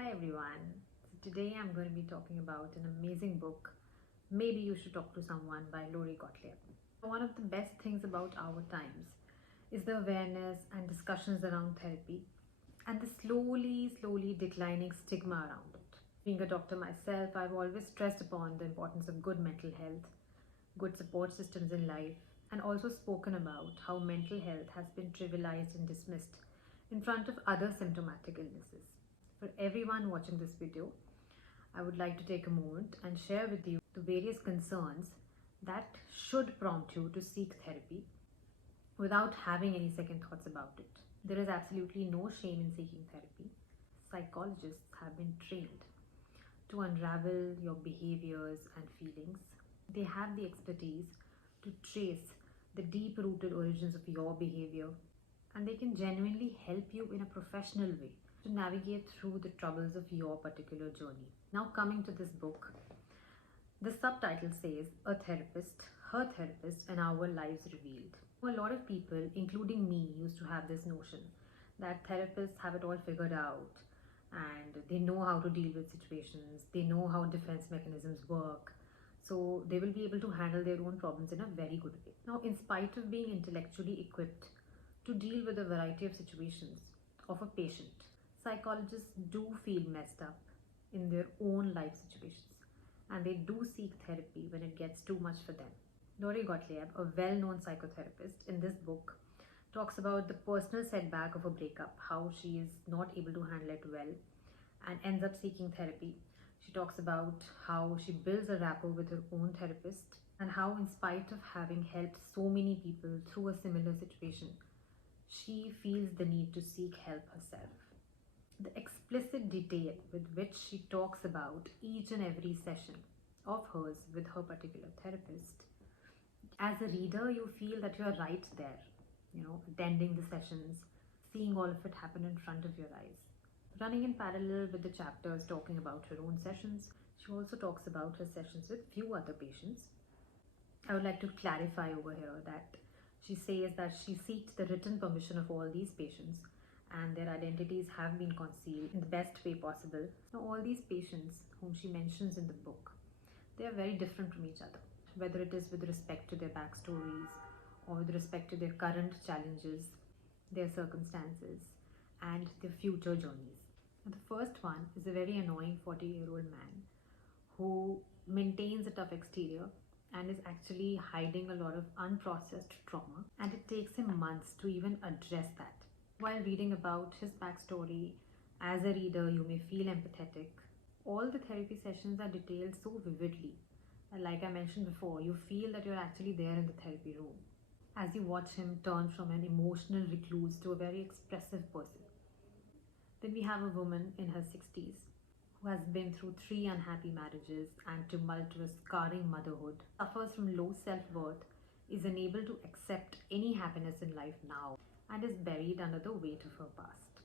Hi everyone. Today I'm going to be talking about an amazing book, Maybe You Should Talk to Someone by Gottlieb. One of the best things about our times is the awareness and discussions around therapy and the slowly declining stigma around it. Being a doctor myself, I've always stressed upon the importance of good mental health, good support systems in life, and also spoken about how mental health has been trivialized and dismissed in front of other symptomatic illnesses. For everyone watching this video, I would like to take a moment and share with you the various concerns that should prompt you to seek therapy without having any second thoughts about it. There is absolutely no shame in seeking therapy. Psychologists have been trained to unravel your behaviors and feelings. They have the expertise to trace the deep rooted origins of your behavior, and they can genuinely help you in a professional way to navigate through the troubles of your particular journey. Now, coming to this book, the subtitle says A Therapist, Her Therapist, and Our Lives Revealed. A lot of people, including me, used to have this notion that therapists have it all figured out and they know how to deal with situations, they know how defense mechanisms work, so they will be able to handle their own problems in a very good way. Now, in spite of being intellectually equipped to deal with a variety of situations of a patient, psychologists do feel messed up in their own life situations, and they do seek therapy when it gets too much for them. Gottlieb, a well-known psychotherapist, in this book talks about the personal setback of a breakup, how she is not able to handle it well and ends up seeking therapy. She talks about how she builds a rapport with her own therapist and how, in spite of having helped so many people through a similar situation, she feels the need to seek help herself. The explicit detail with which she talks about each and every session of hers with her particular therapist, as a reader, you feel that you're right there, attending the sessions, seeing all of it happen in front of your eyes. Running in parallel with the chapters talking about her own sessions, she also talks about her sessions with few other patients. I would like to clarify over here that she says that she seeks the written permission of all these patients and their identities have been concealed in the best way possible. Now, all these patients whom she mentions in the book, they are very different from each other, whether it is with respect to their backstories or with respect to their current challenges, their circumstances, and their future journeys. Now, the first one is a very annoying 40-year-old man who maintains a tough exterior and is actually hiding a lot of unprocessed trauma, and it takes him months to even address that. While reading about his backstory, as a reader, you may feel empathetic. All the therapy sessions are detailed so vividly. And like I mentioned before, you feel that you're actually there in the therapy room as you watch him turn from an emotional recluse to a very expressive person. Then we have a woman in her 60s who has been through 3 unhappy marriages and tumultuous, scarring motherhood, suffers from low self-worth, is unable to accept any happiness in life now, and is buried under the weight of her past.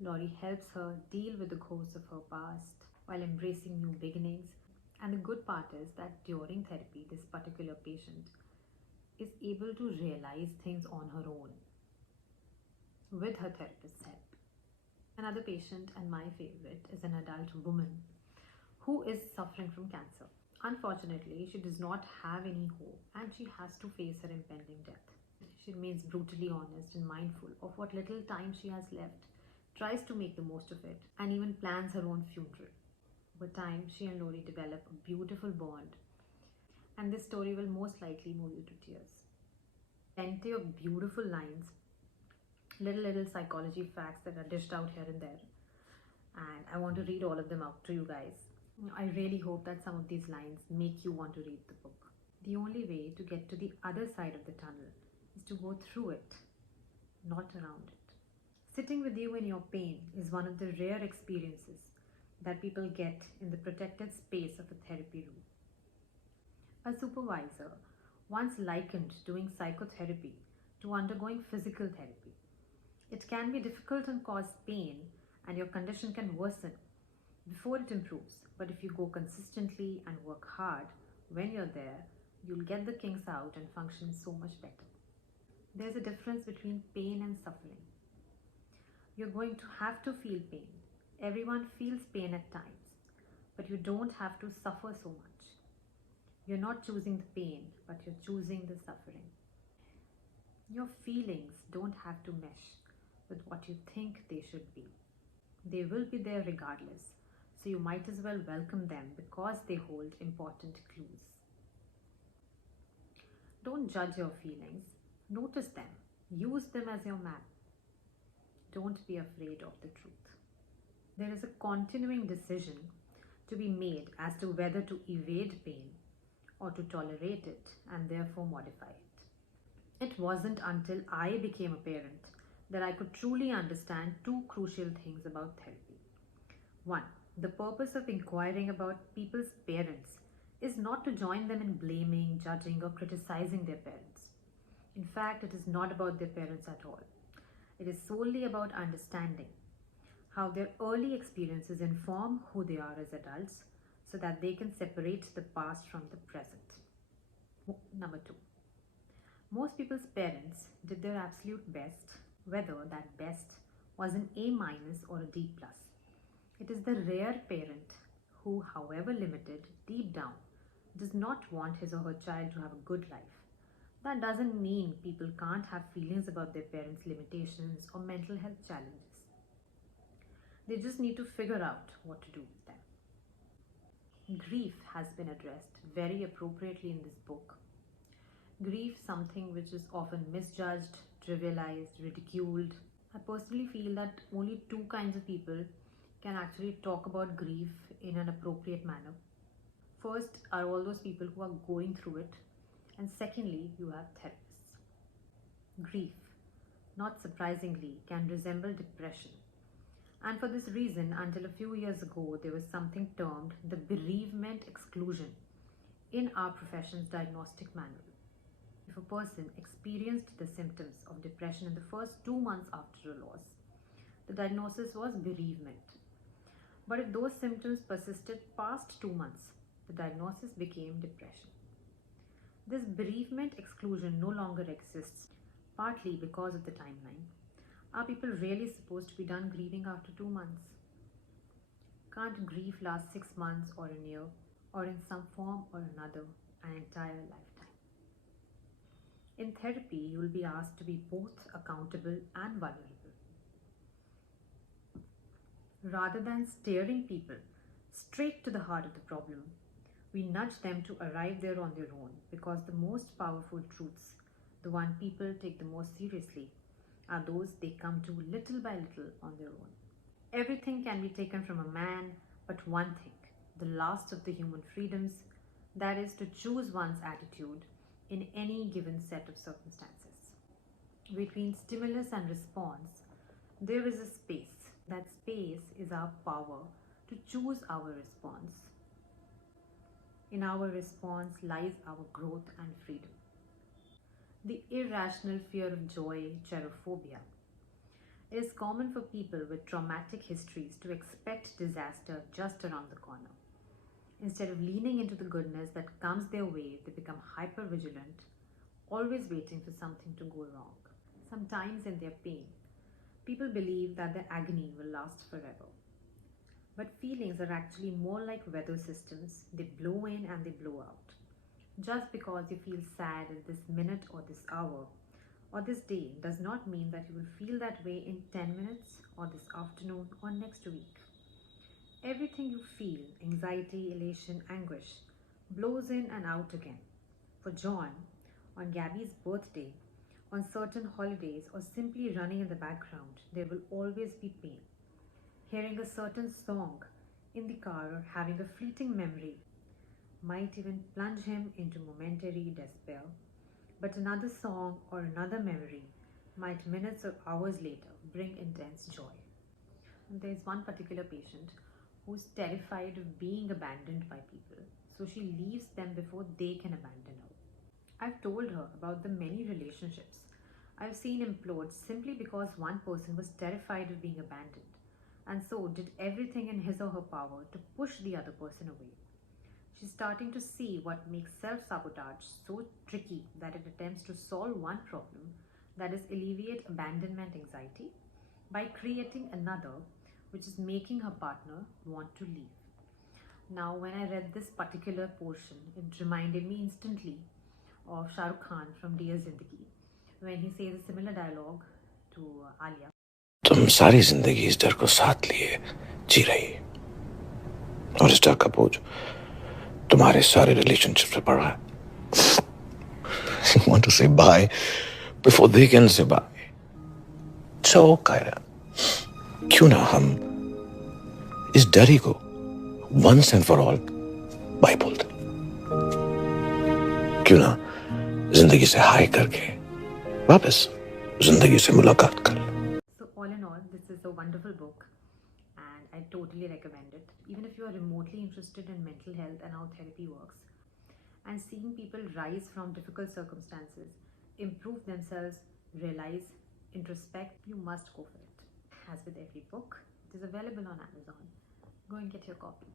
Laurie helps her deal with the ghosts of her past while embracing new beginnings. And the good part is that during therapy, this particular patient is able to realize things on her own with her therapist's help. Another patient, and my favorite, is an adult woman who is suffering from cancer. Unfortunately, she does not have any hope and she has to face her impending death. She remains brutally honest and mindful of what little time she has left, tries to make the most of it, and even plans her own funeral. Over time, she and Laurie develop a beautiful bond, and this story will most likely move you to tears. Plenty of beautiful lines, little psychology facts that are dished out here and there, and I want to read all of them out to you guys. I really hope that some of these lines make you want to read the book. The only way to get to the other side of the tunnel is to go through it, not around it. Sitting with you in your pain is one of the rare experiences that people get in the protected space of a therapy room. A supervisor once likened doing psychotherapy to undergoing physical therapy. It can be difficult and cause pain, and your condition can worsen before it improves. But if you go consistently and work hard, when you're there, you'll get the kinks out and function so much better. There's a difference between pain and suffering. You're going to have to feel pain, Everyone feels pain at times, but you don't have to suffer so much. You're not choosing the pain, but you're choosing the suffering. Your feelings don't have to mesh with what you think they should be. They will be there regardless, so you might as well welcome them because they hold important clues. Don't judge your feelings, notice them, use them as your map. Don't be afraid of the truth. There is a continuing decision to be made as to whether to evade pain or to tolerate it and therefore modify it. It wasn't until I became a parent that I could truly understand two crucial things about therapy. One, the purpose of inquiring about people's parents is not to join them in blaming, judging, or criticizing their parents. In fact, it is not about their parents at all. It is solely about understanding how their early experiences inform who they are as adults so that they can separate the past from the present. Number two, most people's parents did their absolute best, whether that best was an A minus or a D plus. It is the rare parent who, however limited, deep down, does not want his or her child to have a good life. That doesn't mean people can't have feelings about their parents' limitations or mental health challenges. They just need to figure out what to do with them. Grief has been addressed very appropriately in this book. Grief, something which is often misjudged, trivialized, ridiculed. I personally feel that only two kinds of people can actually talk about grief in an appropriate manner. First are all those people who are going through it, and secondly, you have therapists. Grief, not surprisingly, can resemble depression. And for this reason, until a few years ago, there was something termed the bereavement exclusion in our profession's diagnostic manual. If a person experienced the symptoms of depression in the first 2 months after a loss, the diagnosis was bereavement. But if those symptoms persisted past 2 months, the diagnosis became depression. This bereavement exclusion no longer exists, partly because of the timeline. Are people really supposed to be done grieving after 2 months? Can't grief last 6 months or a year, or in some form or another, an entire lifetime? In therapy, you will be asked to be both accountable and vulnerable. Rather than steering people straight to the heart of the problem, we nudge them to arrive there on their own, because the most powerful truths, the one people take the most seriously, are those they come to little by little on their own. Everything can be taken from a man, but one thing, the last of the human freedoms, that is to choose one's attitude in any given set of circumstances. Between stimulus and response, there is a space. That space is our power to choose our response. In our response lies our growth and freedom. The irrational fear of joy, cherophobia. It is common for people with traumatic histories to expect disaster just around the corner. Instead of leaning into the goodness that comes their way, they become hyper-vigilant, always waiting for something to go wrong. Sometimes in their pain, people believe that their agony will last forever. But feelings are actually more like weather systems. They blow in and they blow out. Just because you feel sad at this minute or this hour or this day does not mean that you will feel that way in 10 minutes or this afternoon or next week. Everything you feel, anxiety, elation, anguish, blows in and out again. For John, on Gabby's birthday, on certain holidays, or simply running in the background, there will always be pain. Hearing a certain song in the car or having a fleeting memory might even plunge him into momentary despair, but another song or another memory might minutes or hours later bring intense joy. And there's one particular patient who's terrified of being abandoned by people, so she leaves them before they can abandon her. I've told her about the many relationships I've seen implode simply because one person was terrified of being abandoned, and so did everything in his or her power to push the other person away. She's starting to see what makes self-sabotage so tricky that it attempts to solve one problem, that is alleviate abandonment anxiety, by creating another which is making her partner want to leave. Now, when I read this particular portion, it reminded me instantly of Shah Rukh Khan from Dear Zindagi, when he says a similar dialogue to Alia. तुम सारी जिंदगी इस डर को साथ लिए जी रही, और इस डर का बोझ तुम्हारे सारे रिलेशनशिप पे पड़ रहा है. You want to say bye before they can say bye. So, Kaira, क्यों ना हम इस डर ही को once and for all bye बोल दें? क्यों ना जिंदगी से हाय करके वापस जिंदगी से मुलाकात कर? So all in all, this is a wonderful book and I totally recommend it. Even if you are remotely interested in mental health and how therapy works, and seeing people rise from difficult circumstances, improve themselves, realize, introspect, you must go for it. As with every book, it is available on Amazon. Go and get your copy.